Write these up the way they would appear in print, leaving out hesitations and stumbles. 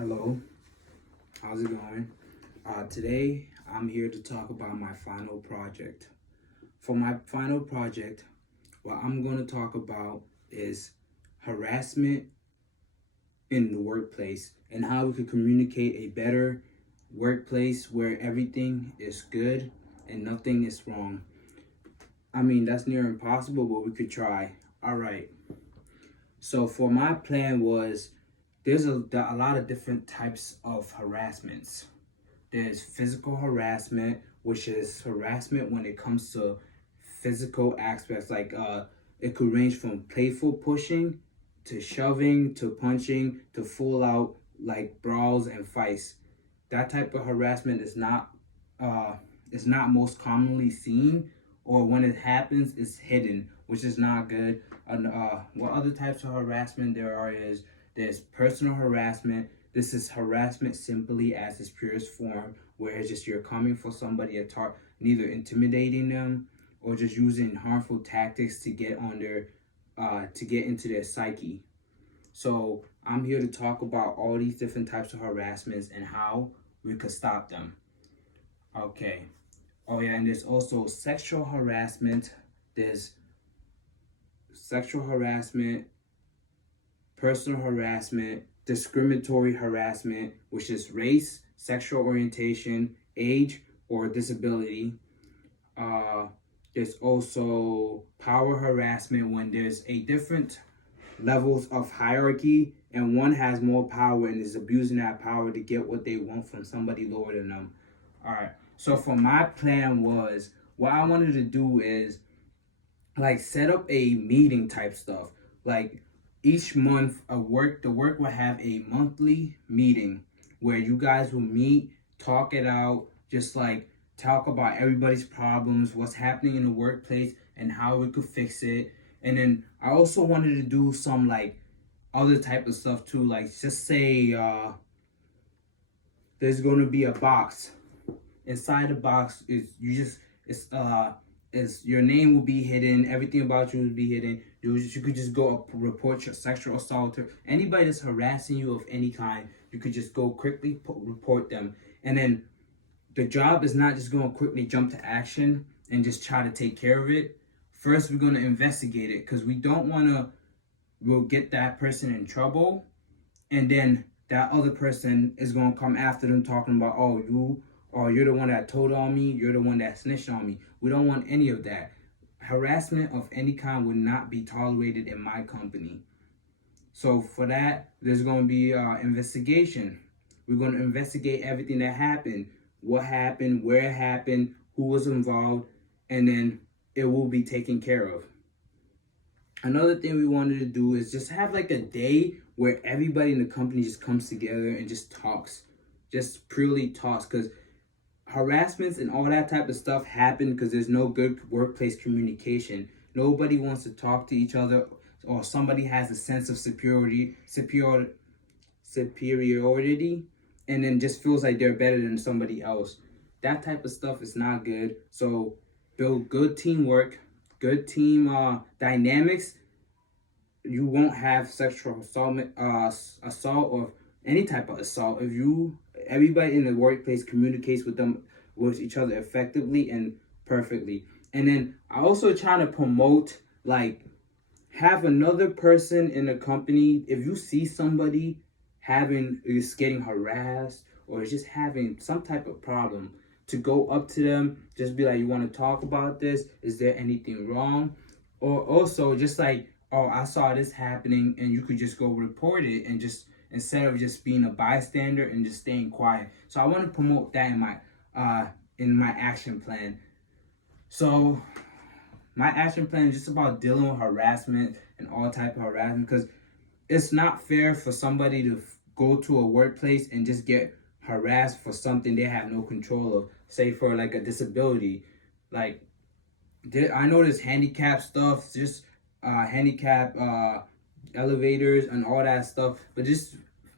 Hello, how's it going? Today I'm here to talk about my final project. For my final project, what I'm going to talk about is harassment in the workplace and how we could communicate a better workplace where everything is good and nothing is wrong. I mean, that's near impossible, but we could try. All right. So for my plan was there's a lot of different types of harassments. There's physical harassment, which is harassment when it comes to physical aspects. It could range from playful pushing to shoving to punching to full out like brawls and fights. That type of harassment uh is not most commonly seen, or when it happens, it's hidden, which is not good. And what other types of harassment there are is there's personal harassment. This is harassment simply as its purest form, where it's just you're coming for somebody at neither intimidating them or just using harmful tactics to get on their to get into their psyche. So I'm here to talk about all these different types of harassments and how we could stop them. Okay. Oh yeah, and there's also sexual harassment. There's sexual harassment, personal harassment, discriminatory harassment, which is race, sexual orientation, age, or disability. Uh, there's also power harassment when there's a different levels of hierarchy and one has more power and is abusing that power to get what they want from somebody lower than them. All right. So for my plan was what I wanted to do is like set up a meeting type stuff. Like each month the work will have a monthly meeting where you guys will meet, talk it out, just like talk about everybody's problems, what's happening in the workplace and how we could fix it. And then I also wanted to do some like other type of stuff too, like just say there's going to be a box. Inside the box is your name will be hidden, everything about you will be hidden. You could just go up, report your sexual assault or anybody that's harassing you of any kind. You could just go quickly report them, and then the job is not just going to quickly jump to action and just try to take care of it. First, we're going to investigate it because we don't want to. We'll get that person in trouble, and then that other person is going to come after them talking about, oh, you're the one that told on me, you're the one that snitched on me. We don't want any of that. Harassment of any kind would not be tolerated in my company. So for that, there's going to be investigation. We're going to investigate everything that happened, what happened, where it happened, who was involved, and then it will be taken care of. Another thing we wanted to do is just have like a day where everybody in the company just comes together and just talks, just purely talks, because harassments and all that type of stuff happen because there's no good workplace communication. Nobody wants to talk to each other, or somebody has a sense of superiority, and then just feels like they're better than somebody else. That type of stuff is not good. So build good teamwork, good team dynamics. You won't have sexual assault or any type of assault if everybody in the workplace communicates with each other effectively and perfectly. And then I also try to promote like have another person in the company. If you see somebody is getting harassed or is just having some type of problem, to go up to them, just be like, you want to talk about this? Is there anything wrong? Or also just like, oh, I saw this happening, and you could just go report it and just instead of just being a bystander and just staying quiet. So I want to promote that in my action plan. So my action plan is just about dealing with harassment and all type of harassment, because it's not fair for somebody to go to a workplace and just get harassed for something they have no control of, say for like a disability. Like I know there's handicap stuff, just handicap elevators and all that stuff, but just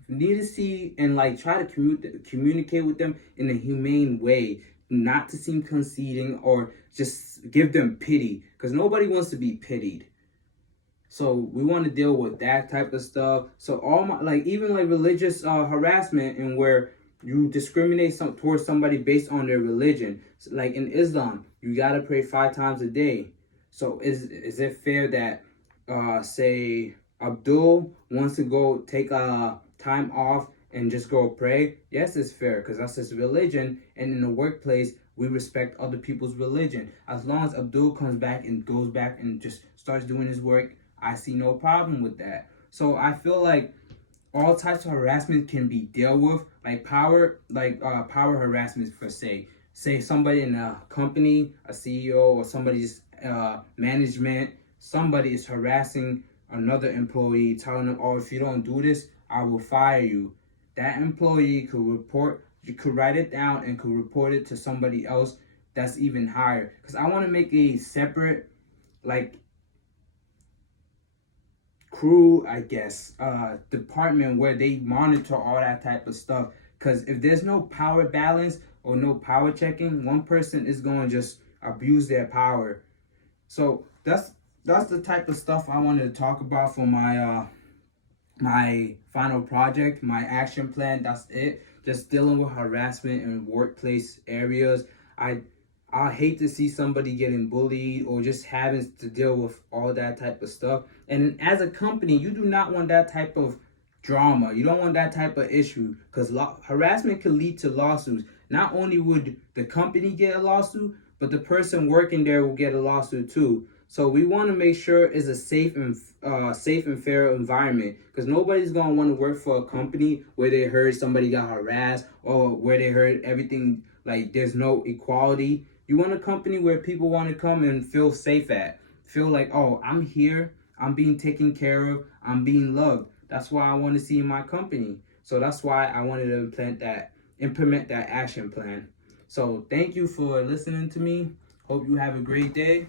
need to see and like try to communicate with them in a humane way, not to seem conceding or just give them pity, because nobody wants to be pitied. So we want to deal with that type of stuff. So all my like even like religious harassment, and where you discriminate towards somebody based on their religion. So, like in Islam, you gotta pray 5 times a day. So is it fair that say Abdul wants to go take a time off and just go pray? Yes, it's fair because that's his religion, and in the workplace we respect other people's religion. As long as Abdul comes back and goes back and just starts doing his work, I see no problem with that. So I feel like all types of harassment can be dealt with, like power harassment for say somebody in a company, a CEO or somebody's management, somebody is harassing another employee, telling them, oh, if you don't do this, I will fire you. That employee could report, you could write it down and could report it to somebody else that's even higher. Because I want to make a separate, like, crew, I guess, department where they monitor all that type of stuff. Because if there's no power balance or no power checking, one person is going to just abuse their power. So that's the type of stuff I wanted to talk about for my final project, my action plan. That's it. Just dealing with harassment in workplace areas. I hate to see somebody getting bullied or just having to deal with all that type of stuff. And as a company, you do not want that type of drama. You don't want that type of issue because harassment can lead to lawsuits. Not only would the company get a lawsuit, but the person working there will get a lawsuit too. So we want to make sure it's a safe and fair environment, because nobody's gonna want to work for a company where they heard somebody got harassed or where they heard everything like there's no equality. You want a company where people want to come and feel safe at, feel like, oh, I'm here, I'm being taken care of, I'm being loved. That's what I want to see in my company. So that's why I wanted to implement that action plan. So thank you for listening to me. Hope you have a great day.